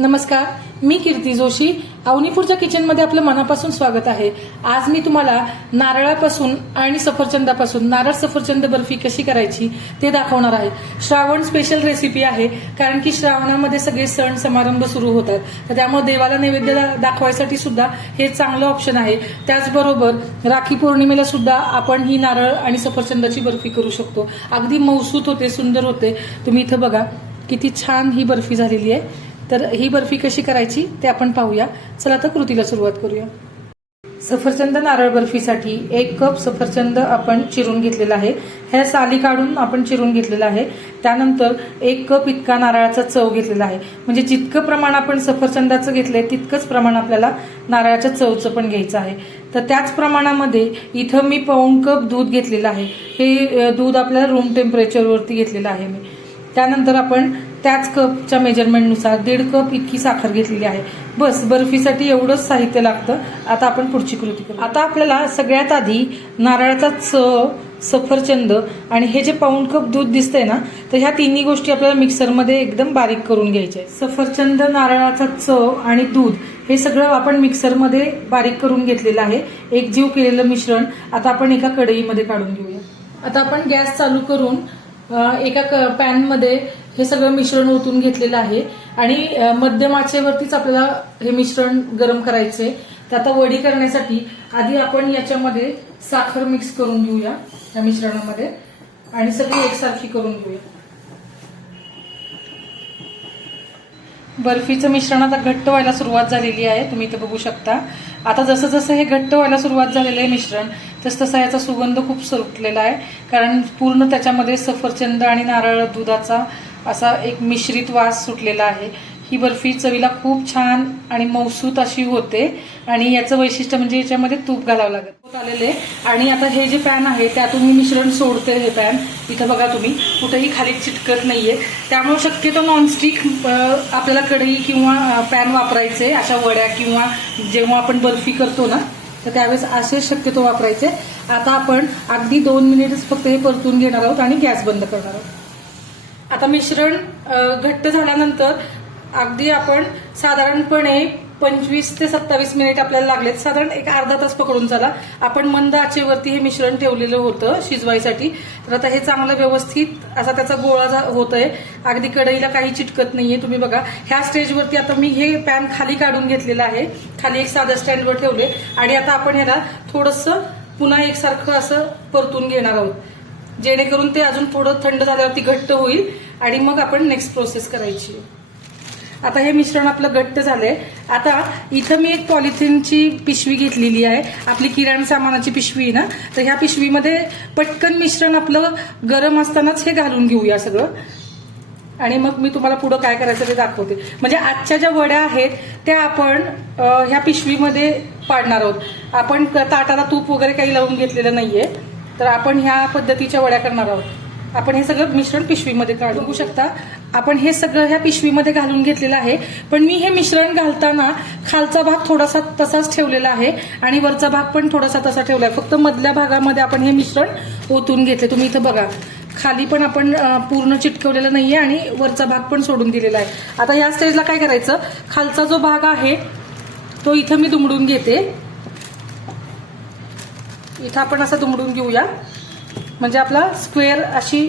नमस्कार, मी कीर्ती जोशी. अवनीपूरच्या किचनमध्ये आपलं मनापासून स्वागत आहे. आज मी तुम्हाला नारळापासून आणि सफरचंदापासून नारळ सफरचंद बर्फी कशी करायची ते दाखवणार आहे. श्रावण स्पेशल रेसिपी आहे, कारण की श्रावणामध्ये सगळे सण समारंभ सुरू होतात, तर त्यामुळे देवाला नैवेद्य दाखवायसाठी सुद्धा हे चांगलं ऑप्शन आहे. त्याचबरोबर राखी पौर्णिमेला सुद्धा आपण ही नारळ आणि सफरचंदाची बर्फी करू शकतो. अगदी मौसूत होते, सुंदर होते. तुम्ही इथं बघा किती छान ही बर्फी झालेली आहे. तर ही बर्फी कशी करायची ते आपण पाहूया. चला तर कृतीला सुरुवात करूया. सफरचंद नारळ बर्फीसाठी 1 कप सफरचंद आपण चिरून घेतलेला आहे. ह्या साली काढून आपण चिरून घेतलेला आहे. त्यानंतर 1 कप इतका नारळाचा चव घेतलेला आहे. म्हणजे जितकं प्रमाण आपण सफरचंदाचं घेतलंय तितकंच प्रमाण आपल्याला नारळाच्या चवचं पण घ्यायचं आहे. तर त्याच प्रमाणामध्ये इथं मी पाऊण कप दूध घेतलेलं आहे. हे दूध आपल्याला रूम टेम्परेचरवरती घेतलेलं आहे मी. त्यानंतर आपण त्याच कपच्या मेजरमेंटनुसार 1.5 कप इतकी साखर घेतलेली आहे. बस बर्फीसाठी एवढंच साहित्य लागतं. आता आपण पुढची कृती करू. आता आपल्याला सगळ्यात आधी नारळाचा चव, सफरचंद आणि हे जे पाऊण कप दूध दिसतंय ना, तर ह्या तिन्ही गोष्टी आपल्याला मिक्सरमध्ये एकदम बारीक करून घ्यायच्या. सफरचंद, नारळाचा चव आणि दूध हे सगळं आपण मिक्सरमध्ये बारीक करून घेतलेलं आहे. एकजीव केलेलं मिश्रण आता आपण एका कढईमध्ये काढून घेऊया. आता आपण गॅस चालू करून एका पॅनमध्ये हे सगळं मिश्रण ओतून घेतलेलं आहे आणि मध्यम आचेवरतीच आपल्याला हे मिश्रण गरम करायचंय. तर आता वडी करण्यासाठी आधी आपण याच्यामध्ये साखर मिक्स करून घेऊया या मिश्रणामध्ये आणि सगळी एकसारखी करून घेऊया. बर्फीचं मिश्रण आता घट्ट व्हायला सुरुवात झालेली आहे, तुम्ही इथे बघू शकता. आता जसं जसं हे घट्ट व्हायला सुरुवात झालेलं आहे मिश्रण, तसं याचा सुगंध खूप सुटलेला आहे, कारण पूर्ण त्याच्यामध्ये सफरचंद आणि नारळ दुधाचा असा एक मिश्रित वास सुटलेला आहे. ही बर्फी चवीला खूप छान आणि मौसूत अशी होते आणि याचं वैशिष्ट्य म्हणजे याच्यामध्ये तूप घालावं लागत आलेले. आणि आता हे जे पॅन आहे त्यातून मी मिश्रण सोडते. हे पॅन इथं बघा, तुम्ही कुठेही खाली चिटकत नाहीये. त्यामुळे शक्यतो नॉनस्टिक आपल्याला कढई किंवा पॅन वापरायचे अशा वड्या किंवा जेव्हा आपण बर्फी करतो ना, तर त्यावेळेस असे शक्यतो वापरायचे. आता आपण अगदी 2 मिनिटच फक्त हे परतून घेणार आहोत आणि गॅस बंद करणार आहोत. आता मिश्रण घट्ट झाल्यानंतर अगदी आपण साधारणपणे 25 ते 27 मिनिट आपल्याला लागलेत. साधारण एक अर्धा तास पकडून चला. आपण मंद आचेवरती हे मिश्रण ठेवलेलं होतं शिजवायसाठी. तर आता हे चांगलं व्यवस्थित असा त्याचा गोळा होतोय. अगदी कढईला काही चिटकत नाहीये. तुम्ही बघा, ह्या स्टेजवरती आता मी हे पॅन खाली काढून घेतलेलं आहे. खाली एक साध्या स्टँडवर ठेवले आणि आता आपण ह्याला थोडंसं पुन्हा एकसारखं असं परतून घेणार आहोत, जेणेकरून ते अजून थोडं थंड झाल्यावरती घट्ट होईल आणि मग आपण नेक्स्ट प्रोसेस करायची. आता हे मिश्रण आपलं घट्ट झालंय. आता इथं मी एक पॉलिथिनची पिशवी घेतलेली आहे, आपली किराणा सामानाची पिशवी आहे ना, तर ह्या पिशवीमध्ये पटकन मिश्रण आपलं गरम असतानाच हे घालून घेऊया सगळं आणि मग मी तुम्हाला पुढं काय करायचं ते दाखवते. म्हणजे आजच्या ज्या वड्या आहेत त्या आपण ह्या पिशवीमध्ये पाडणार आहोत. आपण ताटाला तूप वगैरे काही लावून घेतलेलं नाहीये, तर आपण ह्या पद्धतीच्या वड्या करणार आहोत. आपण हे सगळं मिश्रण पिशवीमध्ये काढून बघू शकता. आपण हे सगळं ह्या पिशवीमध्ये घालून घेतलेलं आहे, पण मी हे मिश्रण घालताना खालचा भाग थोडासा तसाच ठेवलेला आहे आणि वरचा भाग पण थोडासा तसा ठेवलाय. फक्त मधल्या भागामध्ये आपण हे मिश्रण ओतून घेतले. तुम्ही इथं बघा, खाली पण आपण पूर्ण चिटकवलेलं नाहीये आणि वरचा भाग पण सोडून दिलेला आहे. आता या स्टेजला काय करायचं, खालचा जो भाग आहे तो इथं मी दुमडून घेते. इथं आपण असं दुमडून घेऊया, म्हणजे आपला स्क्वेअर अशी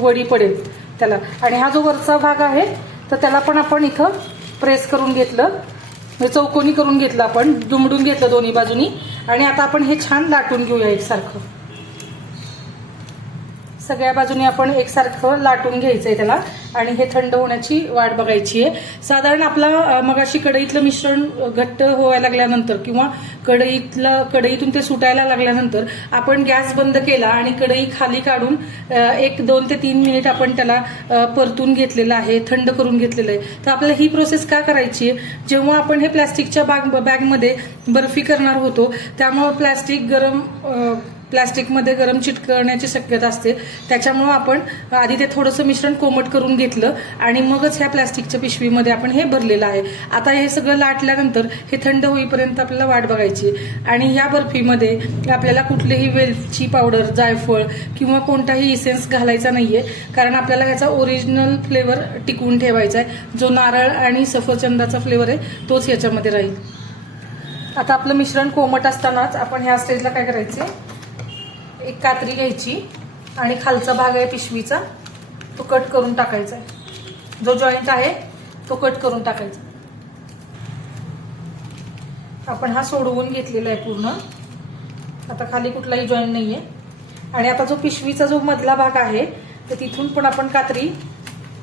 वडी पडेल त्याला. आणि हा जो वरचा भाग आहे तर त्याला पण आपण इथं प्रेस करून घेतलं, म्हणजे चौकोनी करून घेतलं, आपण दुमडून घेतलं दोन्ही बाजूनी. आणि आता आपण हे छान लाटून घेऊया एकसारखं. सगळ्या बाजूनी आपण एकसारखं लाटून घ्यायचंय त्याला आणि हे थंड होण्याची वाट बघायची आहे. साधारण आपला मगाशी कढईतलं मिश्रण घट्ट व्हायला लागल्यानंतर किंवा कढईतून ते सुटायला लागल्यानंतर आपण गॅस बंद केला आणि कढई खाली काढून 1-2 ते 3 मिनिट आपण त्याला परतून घेतलेलं आहे, थंड करून घेतलेलं आहे. तर आपल्याला ही प्रोसेस का करायची आहे, जेव्हा आपण हे प्लॅस्टिकच्या बॅगमध्ये बर्फी करणार होतो त्यामुळे प्लॅस्टिक गरम प्लास्टिकमध्ये गरम चिटकण्याची शक्यता असते, त्याच्यामुळे आपण आधी ते थोडंसं मिश्रण कोमट करून घेतलं आणि मगच ह्या प्लास्टिकच्या पिशवीमध्ये आपण हे भरलेलं आहे. आता हे सगळं लाटल्यानंतर हे थंड होईपर्यंत आपल्याला वाट बघायची. आणि या बर्फीमध्ये आपल्याला कुठलीही वेलची पावडर, जायफळ किंवा कोणताही इसेन्स घालायचा नाहीये, कारण आपल्याला ह्याचा ओरिजिनल फ्लेवर टिकवून ठेवायचा आहे. जो नारळ आणि सफरचंदाचा फ्लेवर आहे तोच याच्यामध्ये राहील. आता आपलं मिश्रण कोमट असतानाच आपण ह्या स्टेजला काय करायचे, एक कात्री घ्यायची आणि खालचा भाग आहे पिशवीचा तो कट करून टाकायचा आहे. जो जॉईंट आहे तो कट करून टाकायचा. आपण हा सोडवून घेतलेला आहे पूर्ण. आता खाली कुठलाही जॉईंट नाहीये. आणि आता जो पिशवीचा जो मधला भाग आहे तर तिथून पण आपण कात्री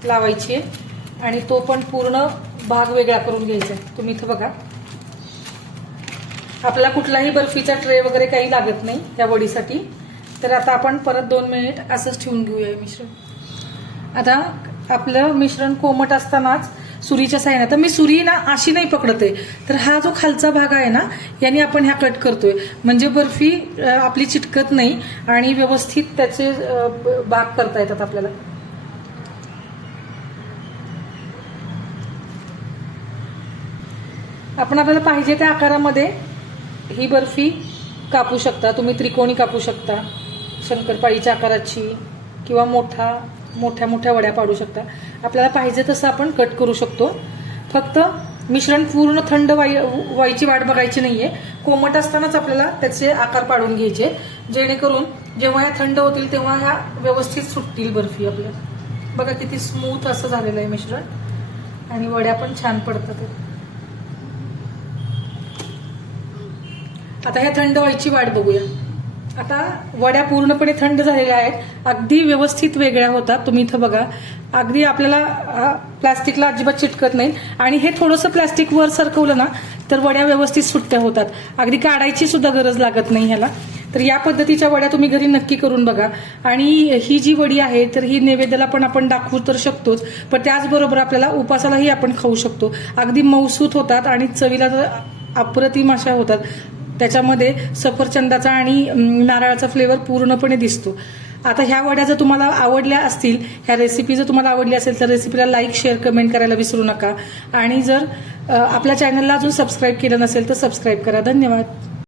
लावायची आहे आणि तो पण पूर्ण भाग वेगळा करून घ्यायचा आहे. तुम्ही इथं बघा, आपल्याला कुठलाही बर्फीचा ट्रे वगैरे काही लागत नाही या वडीसाठी. तर आता आपण परत 2 मिनिट असंच ठेवून घेऊया मिश्रण. आता आपलं मिश्रण कोमट असतानाच सुरीच्या साह्याने, तर मी सुरी ना अशी नाही पकडते, तर हा जो खालचा भाग आहे ना याने आपण ह्या कट करतोय, म्हणजे बर्फी आपली चिटकत नाही आणि व्यवस्थित त्याचे भाग करता येतात आपल्याला. आपल्याला पाहिजे त्या आकारामध्ये ही बर्फी कापू शकता. तुम्ही त्रिकोणी कापू शकता, शंकरपाळीच्या आकाराची, किंवा मोठ्या मोठ्या वड्या पाडू शकता. आपल्याला पाहिजे तसं आपण कट करू शकतो. फक्त मिश्रण पूर्ण थंड व्हायची वाट बघायची नाहीये. कोमट असतानाच आपल्याला त्याचे आकार पाडून घ्यायचे, जेणेकरून जेव्हा ह्या थंड होतील तेव्हा ह्या व्यवस्थित सुटतील बर्फी आपल्याला. बघा किती स्मूथ असं झालेलं आहे मिश्रण आणि वड्या पण छान पडतात. आता ह्या थंड व्हायची वाट बघूया. आता वड्या पूर्णपणे थंड झालेल्या आहेत, अगदी व्यवस्थित वेगळ्या होतात. तुम्ही इथं बघा, अगदी आपल्याला प्लास्टिकला अजिबात चिटकत नाही. आणि हे थोडंसं प्लास्टिक वर सरकवलं ना तर वड्या व्यवस्थित सुट्ट्या होतात. अगदी काढायची सुद्धा गरज लागत नाही ह्याला. तर या पद्धतीच्या वड्या तुम्ही घरी नक्की करून बघा. आणि ही जी वडी आहे तर ही नैवेद्याला पण आपण दाखवू तर शकतोच, पण त्याचबरोबर आपल्याला उपासालाही आपण खाऊ शकतो. अगदी मऊसूत होतात आणि चवीला तर अप्रतिम अशा होतात. त्याच्यामध्ये सफरचंदाचा आणि नारळाचा फ्लेवर पूर्णपणे दिसतो. आता ह्या वड्या जर तुम्हाला आवडल्या असतील, ह्या रेसिपी जर तुम्हाला आवडली असेल तर रेसिपीला लाईक, शेअर, कमेंट करायला विसरू नका. आणि जर आपल्या चॅनलला अजून सबस्क्राईब केलं नसेल तर सबस्क्राईब करा. धन्यवाद.